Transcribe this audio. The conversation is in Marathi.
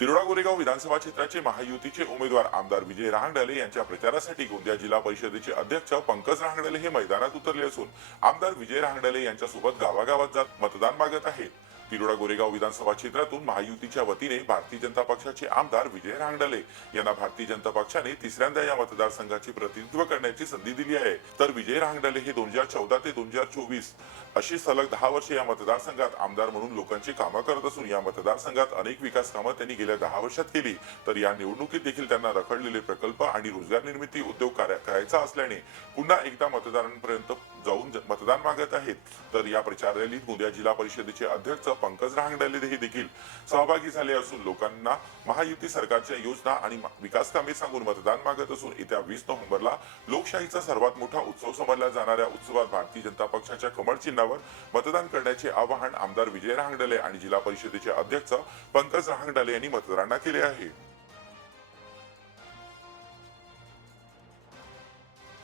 तिरोडा गोरेगाव विधानसभा क्षेत्राचे महायुतीचे उमेदवार आमदार विजय रहांगडले यांच्या प्रचारासाठी गोंदिया जिल्हा परिषदेचे अध्यक्ष पंकज रहांगडले हे मैदानात उतरले असून आमदार विजय रहांगडले यांच्यासोबत गावागावात जात मतदान मागत आहेत. तिरोडा गोरेगाव विधानसभा क्षेत्रातून महायुतीच्या वतीने भारतीय जनता पक्षाचे आमदार विजय रांगडले. यांना भारतीय जनता पक्षाने तिसऱ्यांदा या मतदारसंघाचे प्रतिनिधित्व करण्याची संधी दिली आहे. तर विजय रांगडले हे दोन हजार चौदा ते दोन हजार चोवीस अशी सलग दहा वर्षे या मतदारसंघात आमदार म्हणून लोकांची कामं करत असून या मतदारसंघात अनेक विकास कामं त्यांनी गेल्या दहा वर्षात केली. तर या निवडणुकीत देखील त्यांना रखडलेले प्रकल्प आणि रोजगार निर्मिती उद्योग करायचा असल्याने पुन्हा एकदा मतदारांपर्यंत जाऊन मतदान मागत आहेत. तर या प्रचार रॅलीत गोंदिया जिल्हा परिषदेचे अध्यक्ष पंकज रहांगडले हे देखील सहभागी झाले असून लोकांना महायुती सरकारच्या योजना आणि विकास कामे सांगून मतदान मागत असून येत्या वीस नोव्हेंबरला लोकशाहीचा सर्वात मोठा उत्सव समजला जाणाऱ्या उत्सवात भारतीय जनता पक्षाच्या कमळ चिन्हावर मतदान करण्याचे आवाहन आमदार विजय रहांगडले आणि जिल्हा परिषदेचे अध्यक्ष पंकज रहांगडले यांनी मतदारांना केले आहे.